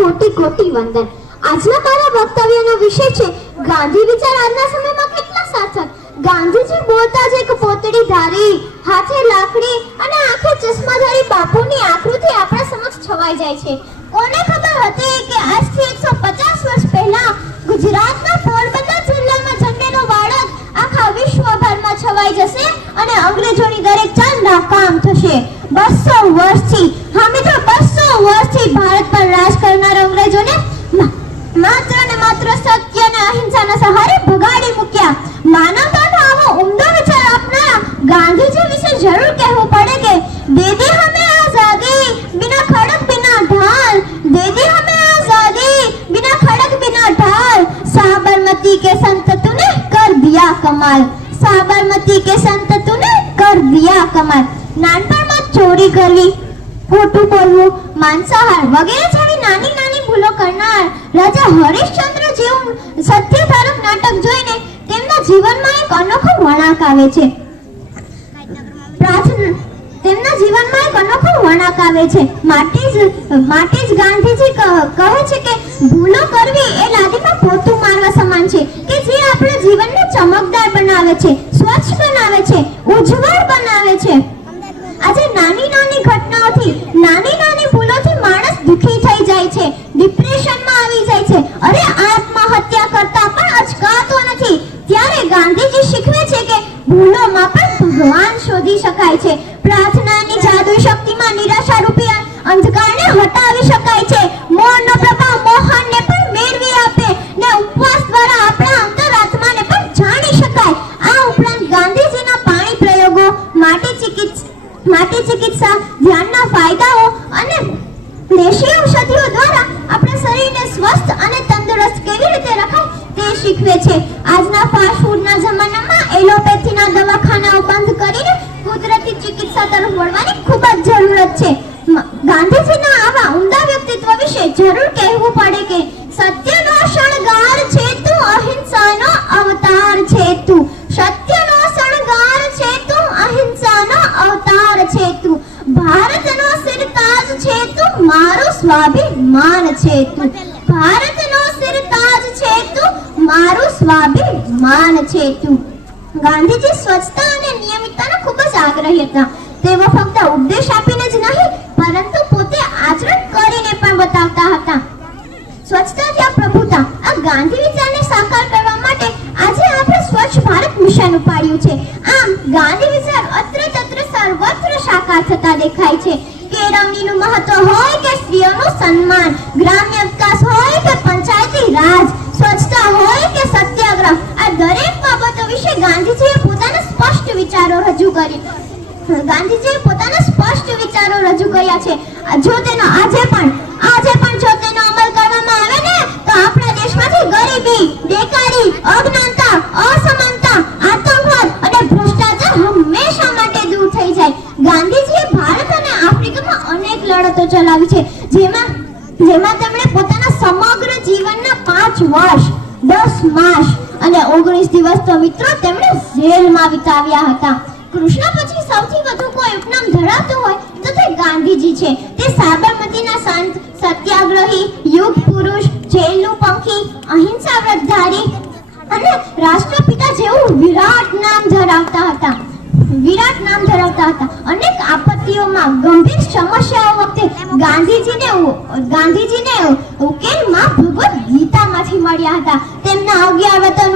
કોટી કોટી વંદન. આજના મારા વક્તવ્યનો વિષય છે, ગાંધી વિચાર આજના સમયમાં કેટલા સાર્થક? ગાંધીજી બોલતા જ એક પોતડી ધારી, હાથે લાકડી અને આંખે ચશ્માધારી બાપુની આકૃતિ આપણા સમક્ષ છવાઈ જાય છે. કોને ખબર હતી કે આજથી 150 વર્ષ પહેલા ગુજરાતના પોરબંદર જિલ્લામાં જન્મેલો બાળક આખા વિશ્વભરમાં છવાઈ જશે અને અંગ્રેજોની દરેક ચાલ નાકામ થશે. બસો વર્ષથી ગાંધીજી વિશે જરૂર કહેવું પડે કે દે દે હમે આઝાદી બિના ખડક બિના ઢાલ. દે દે હમે આઝાદી બિના ખડક બિના ઢાલ. સાબરમતી કે સંત તૂને કર દિયા કમાલ. સાબરમતી કે સંત તૂને કર દિયા કમાલ. નાનપણમાં ચોરી કરવી, ખોટું બોલવું, માંસાહાર વગેરે જેવી નાની નાની ભૂલો કરનાર રાજા હરિશ્ચંદ્ર જેવું સત્ય નાટક જોઈને તેમના જીવનમાં એક અનોખો વળાંક આવે છે. અનોખો વળાંક આવે છે. માટે જ માટે જ ગાંધીજી કહે છે કે ભૂલો કરવી એ લાદીમાં પોતું મારવા સમાન છે કે જે આપણા જીવનને ચમકદાર બનાવે છે, સ્વચ્છ બનાવે છે, ઉજ્જવળ બનાવે છે. આજે નાની નાની ઘટનાઓથી, નાની નાની ભૂલોથી માણસ દુખી થઈ જાય છે, ડિપ્રેશનમાં આવી જાય છે. અરે, આત્મહત્યા કરતા પણ અચકાતો નથી. ત્યારે ગાંધીજી શીખવે છે કે ભૂલોમાં પણ ભગવાન શોધી શકાય છે. જાદુ શક્તિમાં નિરાશા રૂપી અંધકારને હટાવી શકાય છે. મોહનો પ્રભાવ મોહનને પણ મેળવી આપે ને ઉપવાસ દ્વારા આપણા અંતરાત્માને પણ જાણી શકાય. આ ઉપરાંત ગાંધીજીના પાણી પ્રયોગો, માટે ચિકિત્સા માટે ચિકિત્સા, ધ્યાનના ફાયદાઓ અને દેશી ઔષધિઓ દ્વારા આપણા શરીરને સ્વસ્થ અને તંદુરસ્ત કેવી રીતે રખાય તે શીખવે છે. આજના ફાસ્ટ ફૂડના જરૂર કહેવું પડે કે સત્યનો શણગાર છે તું અહિંસાનો અવતાર છે તું સત્યનો શણગાર છે તું અહિંસાનો અવતાર છે તું ભારતનો સિરતાજ છે તું મારું સ્વાભિમાન છે તું ભારતનો સિરતાજ છે તું મારો સ્વાભિમાન છે તું ગાંધીજી સ્વચ્છતા અને નિયમિતતાનો ખૂબ જ આગ્રહી હતા. તેઓ ફક્ત ઉપદેશ આપીને જ નહીં મિશન ઉપાડ્યું છે. આમ ગાંધી અત્ર તત્ર સર્વત્ર સાકાર થતા દેખાય છે. કેળવણીનું મહત્વ હોય કે સ્ત્રીઓનું સન્માન, ગ્રામ્ય વિકાસ હોય કે પંચાયતી રાજ, સ્વચ્છતા હોય કે સત્યાગ્રહ, આ દરેક બાબતો વિશે ગાંધીજીએ પોતાના સ્પષ્ટ વિચારો રજૂ કરી ગાંધીજીએ પોતાના સ્પષ્ટ વિચારો રજૂ કર્યા છે. જો તેનો આજે પણ આજે પણ જો તેનો અમલ કરવામાં આવે ને, તો આપણા દેશમાંથી ગરીબી, બેકારી લડતો ચલાવી છે. જેમાં જેમાં તેમણે પોતાના સમગ્ર જીવનના પાંચ વર્ષ, દસ માસ અને ઓગણીસ દિવસ તો મિત્રો તેમણે જેલમાં વિતાવ્યા હતા. કૃષ્ણ પછી સૌથી વધુ કોઈ ઉપનામ ધરાવતું હોય તો તે ગાંધીજી છે. તે સાબરમતીના સંત, સત્યાગ્રહી, યુગ પુરુષ, જેલનું પંખી, અહિંસા વ્રતધારી અને રાષ્ટ્રપિતા જેવું વિરાટ નામ ધરાવતા હતા. વિરાટ નામ ધરાવતા હતા. અનેક આપત્તિઓમાં ગંભીર સમસ્યાઓ વખતે ગાંધીજીને ગાંધીજીને ઉકેલમાં ભગવદ્ ગીતામાંથી મળ્યા હતા. તેમના અગિયાર વ્રતોનું